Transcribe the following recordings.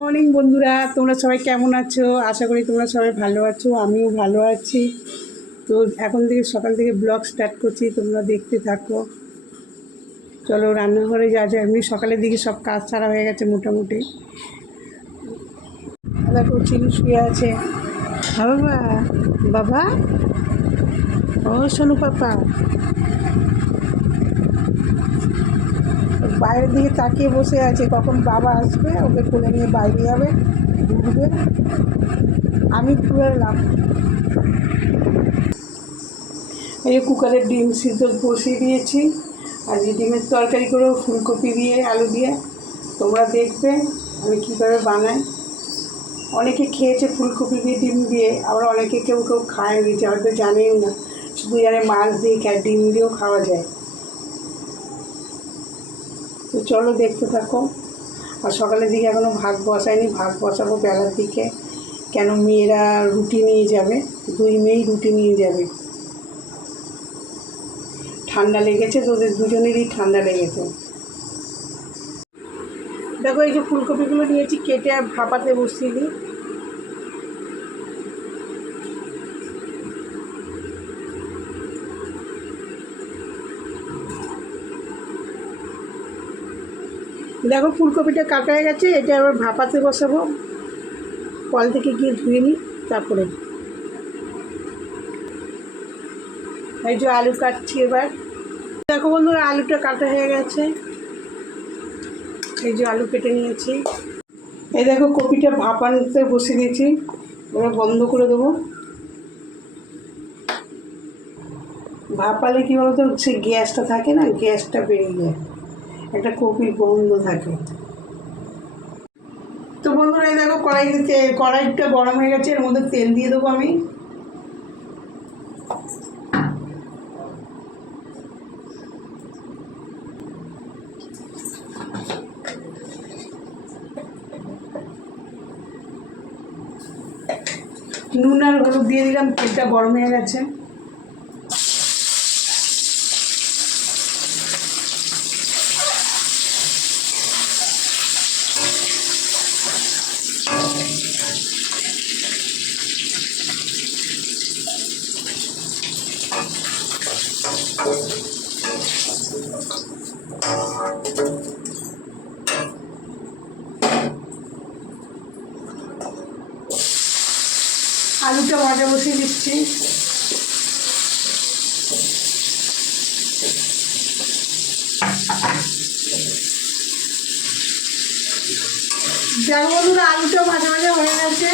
Morning বন্ধুরা, তোমরা সবাই কেমন আছো? আশা করি তোমরা সবাই ভালো আছো, আমিও ভালো আছি। তো এখন থেকে সকাল থেকে ব্লগ স্টার্ট করছি, তোমরা দেখতে থাকো। চলো রান্নাঘরে যা যায়, এমনি সকালের দিকে সব কাজ ছাড়া হয়ে গেছে মোটামুটি। দেখো চিনি শুয়ে আছে। বাবা, বাবা, ও সোনু পাপা বাইরের দিকে তাকিয়ে বসে আছে, কখন বাবা আসবে ওকে কোলে নিয়ে বাইরে যাবে, ঘুরবে। আমি ঘুরলাম। এই যে কুকারের ডিম সিদ্ধ বসিয়ে দিয়েছি, আর যে ডিমের তরকারি করেও ফুলকপি দিয়ে আলু দিয়ে। তোমরা দেখবে আমি কীভাবে বানাই। অনেকে খেয়েছে ফুলকপি দিয়ে ডিম দিয়ে, আবার অনেকে কেউ কেউ খায় দিয়েছে, হয়তো জানেও না, শুধু জানে মাছ দিয়ে খায়, ডিম দিয়েও খাওয়া যায়। তো চলো দেখতে থাকো। আর সকালের দিকে এখনও ভাত বসায়নি, ভাত বসাবো বেলার দিকে। কেন মেয়েরা রুটি নিয়ে যাবে, দুই মেয়েই রুটি নিয়ে যাবে। ঠান্ডা লেগেছে তো, ওদের দুজনেরই ঠান্ডা লেগেছে। দেখো এই যে ফুলকপিগুলো নিয়েছি, কেটে ভাপাতে বসিয়ে দিই। দেখো ফুলকপিটা কাটা হয়ে গেছে, এটা আবার ভাপাতে বসাবো। কল থেকে গিয়ে ধুয়ে নিই তারপরে। এই যে আলু কাটছি এবার। দেখো বন্ধুরা, আলুটা কাটা হয়ে গেছে। এই যে আলু কেটে নিয়েছি। এই দেখো কপিটা ভাপাতে বসিয়ে দিয়েছি, এবার বন্ধ করে দেবো। ভাপালে কী বলতো, সে গ্যাসটা থাকে না, গ্যাসটা বেরিয়ে যায়, একটা কপির গন্ধ থাকে। তো বন্ধুরা এই দেখো কড়াইটা গরম হয়ে গেছে, এর মধ্যে তেল দিয়ে দেবো আমি। নুন আর হলুদ দিয়ে দিলাম, তেলটা গরম হয়ে গেছে। আলুটা ভাজা বসিয়ে দিচ্ছি। দেখো বন্ধুরা, আলুটা ভাজা ভাজা হয়ে গেছে,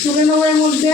তুলে নেবো এর মধ্যে।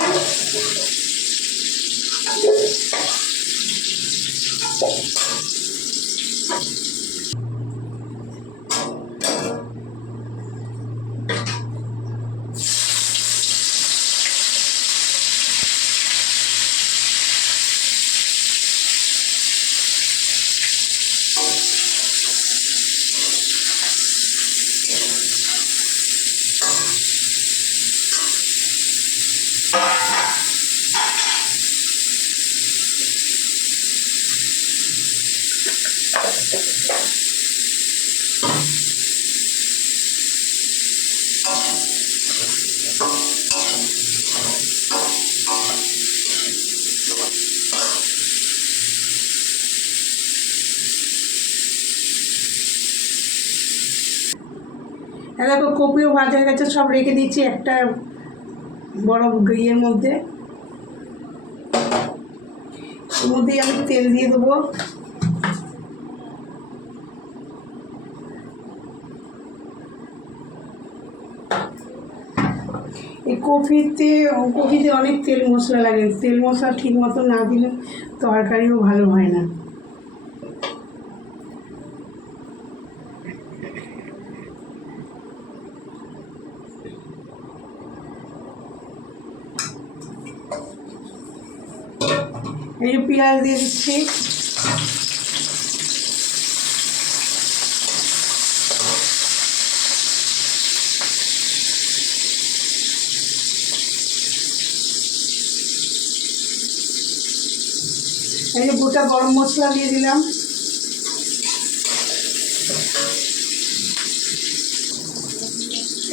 দেখো কপিও ভাজা হয়ে গেছে, সব রেখে দিচ্ছি একটা বড় ইয়ের মধ্যে। এর মধ্যেই আমি তেল দিয়ে দেবো। এই কপিতে অনেক তেল মশলা লাগে, তেল মশলা ঠিক মতো না দিলে তরকারিও ভালো হয় না। এই যে পেঁয়াজ দিয়ে দিচ্ছি। এই যে গোটা গরম মশলা দিয়ে দিলাম,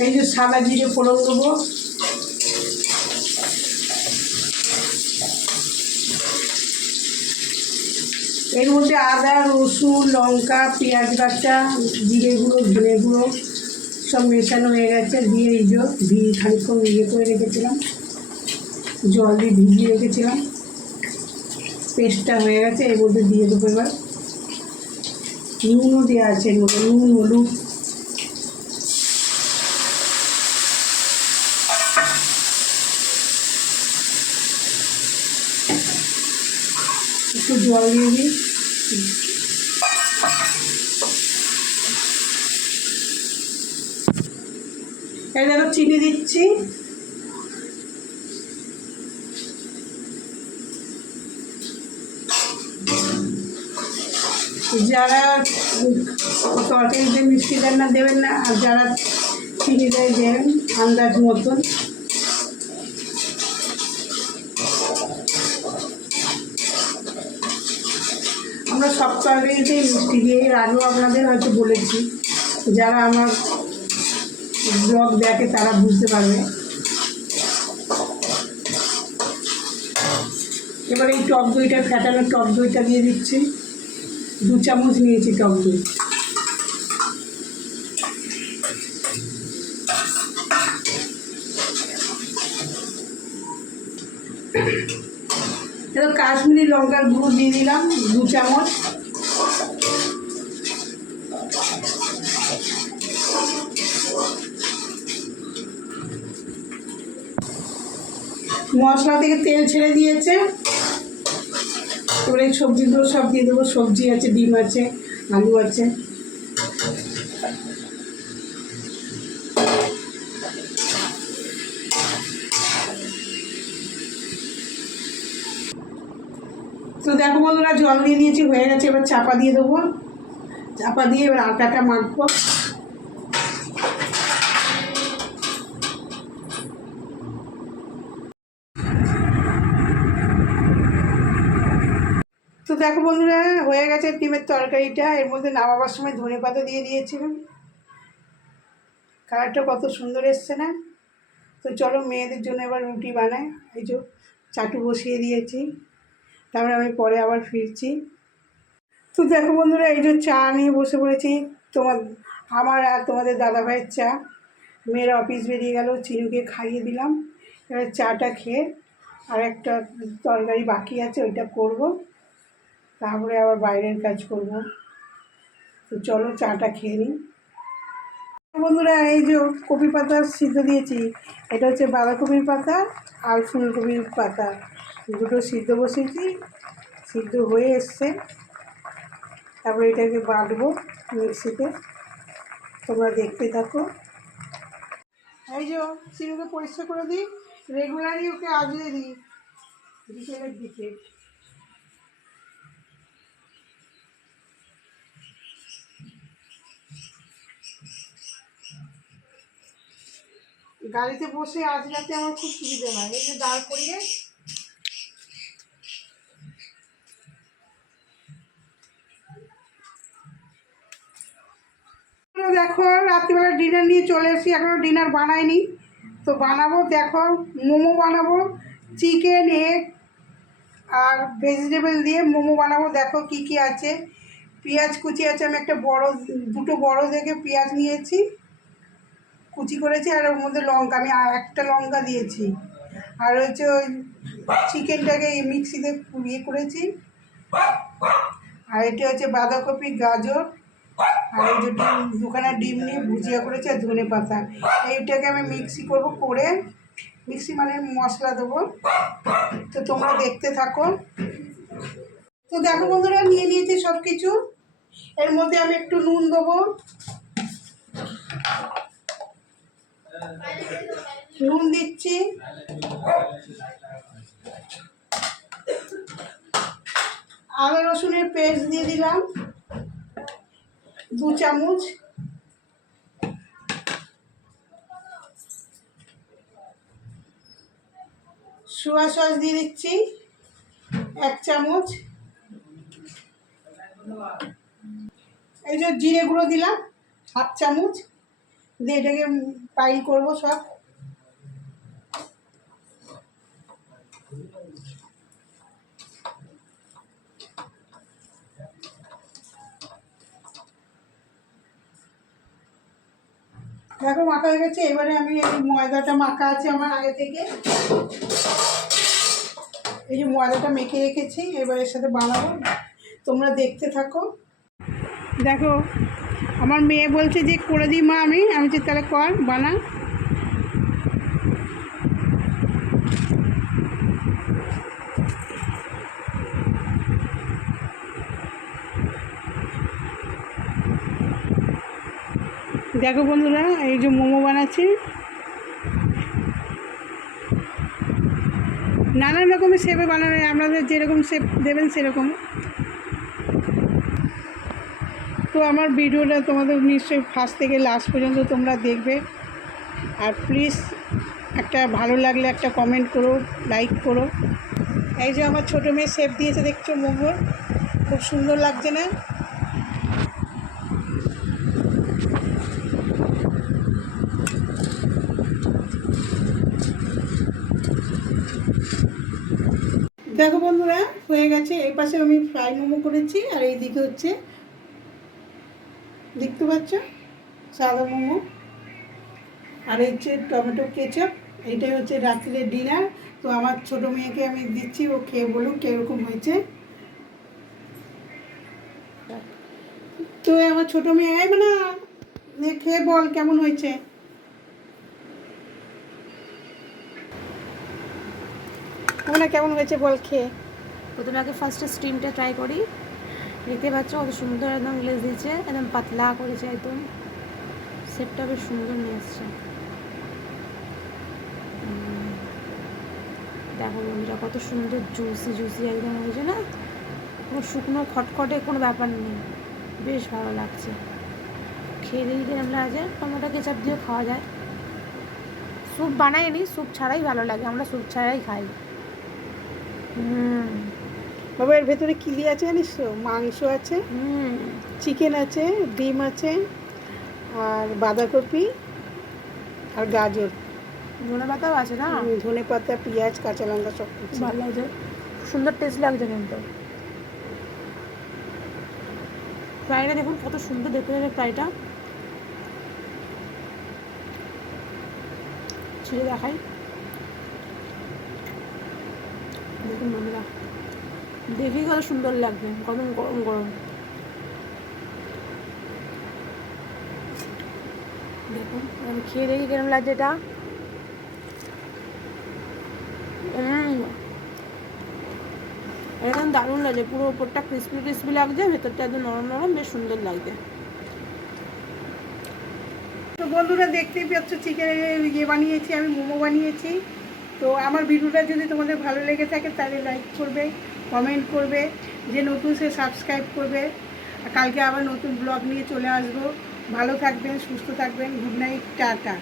এই যে সাদা জিরে ফোড়ন দেবো, এর মধ্যে আদা রসুন লঙ্কা পেঁয়াজ বাটা জিরে গুঁড়ো ধনে গুঁড়ো সব মেশানো হয়ে গেছে, দিয়ে এই যে খানিক্ষণ করে রেখেছিলাম, জল দিয়ে ভিজিয়ে রেখেছিলাম, পেস্টটা হয়ে গেছে। এর মধ্যে দিয়ে দেবো এবার, নুনও দেওয়া আছে এর মধ্যে, নুন হলুদ, একটু জল দিয়ে দিই, এই দেখো চিনি দিচ্ছি, যারা তরকারিতে মিষ্টি দেন না দেবেন না, আর যারা চিনি দেয় দেবেন আন্দাজ মতন। আমরা সব তরকারিতেই মিষ্টি দিয়ে, এর আগেও আপনাদের হয়তো বলেছি, যারা আমার ব্লগ দেখে তারা বুঝতে পারবে। এবার এই টক দইটা, ফ্যাটানো টক দইটা দিয়ে দিচ্ছি, 2 চামচ নিয়েছি টক দই। এবার কাশ্মীরি লঙ্কার গুঁড়ো দিয়ে দিলাম 2 চামচ, মশলা থেকে তেল ছেড়ে দিয়েছে। এবার এই সবজিগুলো সব দিয়ে দেবো, সবজি আছে, ডিম আছে, আলু আছে, তো দেখো বন্ধুরা জল দিয়ে দিয়েছি, হয়ে গেছে। এবার চাপা দিয়ে দেবো, চাপা দিয়ে এবার আটাটা মাখবো। তো দেখো বন্ধুরা হয়ে গেছে ডিমের তরকারিটা। এর মধ্যে নামাবার সময় ধনেপাতা দিয়ে দিয়েছিলাম, কালারটা কত সুন্দর এসছে না? তো চলো মেয়েদের জন্য এবার রুটি বানাই। এই যে চাটু বসিয়ে দিয়েছি, তারপরে আমি পরে আবার ফিরছি। তো দেখো বন্ধুরা এই যে চা নিয়ে বসে পড়েছি, আমার আর তোমাদের দাদাভাইয়ের চা। মেয়ের অফিস বেরিয়ে গেল, চিনুকে খাইয়ে দিলাম। এবার চাটা খেয়ে আর একটা তরকারি বাকি আছে, ওইটা করব, তারপরে আবার বাইরের কাজ করব। তো চলো চাটা খেয়ে নিই। বন্ধুরা এই যে কপি পাতা সিদ্ধ দিয়েছি, এটা হচ্ছে বাঁধাকপির পাতা আর ফুলকপির পাতা, দুটো সিদ্ধ বসিয়েছি, সিদ্ধ হয়ে এসছে। তারপরে এটাকে বাটবো মিক্সিতে, তোমরা দেখতে থাকো। এই যে চিনুকে পরিষ্কার করে দিই, রেগুলারই ওকে আগলে দিই বিকেলের দিকে। গাড়িতে বসে আজলাতে আমার খুব সুবিধা হয়, এই যে দাঁড় করিয়ে দেখো। রাত্রিবেলা ডিনার নিয়ে চলে এসেছি, এখনও ডিনার বানাইনি, তো বানাবো। দেখো মোমো বানাবো, চিকেন এগ আর ভেজিটেবল দিয়ে মোমো বানাবো। দেখো কি কি আছে, পেঁয়াজ কুচি আছে, আমি একটা দুটো বড় দেখে পেঁয়াজ নিয়েছি, কুচি করেছি, আর ওর মধ্যে লঙ্কা আমি আর একটা লঙ্কা দিয়েছি, আর হচ্ছে ওই চিকেনটাকে মিক্সিতে ইয়ে করেছি, আর এটা হচ্ছে বাঁধাকপি গাজর, আর এই যে দুখানা ডিম নিয়ে ভুজিয়া করেছি, আর ধনে পাতা। এইটাকে আমি মিক্সি করব, করে মিক্সি মানে মশলা দেবো। তো তোমরা দেখতে থাকো। তো দেখো বন্ধুরা নিয়ে নিয়েছি সব কিছু, এর মধ্যে আমি একটু নুন দেবো, নুন দিচ্ছি, আদা রসুনের পেস্ট দিয়ে দিলাম 2 চামচ, সোয়া সস দিয়ে দিচ্ছি 1 চামচ, এই যে জিরে গুঁড়ো দিলাম 1/2 চামচ, দিয়ে এটাকে পাইল করবো সব। দেখো মাখা হয়ে গেছে। এবারে আমি এই ময়দাটা মাখা আছে আমার আগে থেকে, এই যে ময়দাটা মেখে রেখেছি, এবার এর সাথে বানাবো, তোমরা দেখতে থাকো। দেখো আমার মেয়ে বলছে যে করে দিই মা, আমি যে তাহলে কর, বানা। দেখো বন্ধুরা, এই যে মোমো বানাচ্ছি, নানান রকমের শেপে বানানো, আপনাদের যেরকম শেপ দেবেন সেরকম। তো আমার ভিডিওটা তোমাদের নিশ্চয়ই ফার্স্ট থেকে লাস্ট পর্যন্ত তোমরা দেখবে, আর প্লিজ একটা ভালো লাগলে একটা কমেন্ট করো, লাইক করো। এই যে আমার ছোটো মেয়ে শেপ দিয়েছে, দেখছো মোমোর, খুব সুন্দর লাগছে না? দেখো বন্ধুরা হয়ে গেছে। এই পাশে আমি ফ্রাই মোমো করেছি, আর এই দিকে হচ্ছে, দেখতে পাচ্ছ, সাদা মোমো। আর এই হচ্ছে টমেটো কেচাপ। এইটাই হচ্ছে রাত্রির ডিনার। তো আমার ছোটো মেয়েকে আমি দিচ্ছি, ও খেয়ে বলুক কীরকম হয়েছে। তো আমার ছোটো মেয়ে মানে খেয়ে বল কেমন হয়েছে। কেমন হয়েছে বল খেয়ে। প্রথমে আগে ফার্স্টে স্টিমটা ট্রাই করি। দেখতে পাচ্ছ কত সুন্দর একদম গ্লেজ দিয়েছে, একদম পাতলা করেছে, একদম শেপটা বেশ সুন্দর নিয়ে আসছে। দেখো বন্ধুরা কত সুন্দর জুসি জুসি একদম হয়েছে না, কোনো শুকনো খটখটে কোনো ব্যাপার নেই, বেশ ভালো লাগছে। খেয়ে দিয়ে আমরা আজ টমেটো কেচাপ দিয়ে খাওয়া যায়। স্যুপ বানাইনি, স্যুপ ছাড়াই ভালো লাগে, আমরা স্যুপ ছাড়াই খাই। বাবা এর ভেতরে কী দিয়ে আছে জানিস তো? মাংস আছে, চিকেন আছে, ডিম আছে, আর বাঁধাকপি, আর গাজর, ধনে পাতাও আছে না? ধনে পাতা, পেঁয়াজ, কাঁচা লঙ্কা সব ভালো লাগছে, সুন্দর টেস্ট লাগছে। কিন্তু ফ্রাইটা দেখুন কত সুন্দর দেখতে যাবে, ফ্রাইটা ছিঁড়ে দেখাই। দেখুন বন্ধুরা, দেখি কত সুন্দর লাগবে, গরম গরম গরম। দেখুন আমি খেয়ে দেখি কেরম লাগছে এটা। একদম দারুণ লাগছে, পুরো ওপরটা ক্রিসপি ক্রিসপি লাগছে, ভেতরটা একদম নরম নরম, বেশ সুন্দর লাগছে। তো বন্ধুরা দেখতেই পাচ্ছ, চিকেনের বানিয়েছি আমি, মোমো বানিয়েছি। তো আমার ভিডিওটা যদি তোমাদের ভালো লেগে থাকে তাহলে লাইক করবে, কমেন্ট করবে, যে নতুন সে সাবস্ক্রাইব করবে। কালকে আবার নতুন ব্লগ নিয়ে চলে আসবো। ভালো থাকবেন, সুস্থ থাকবেন। Good night, tata.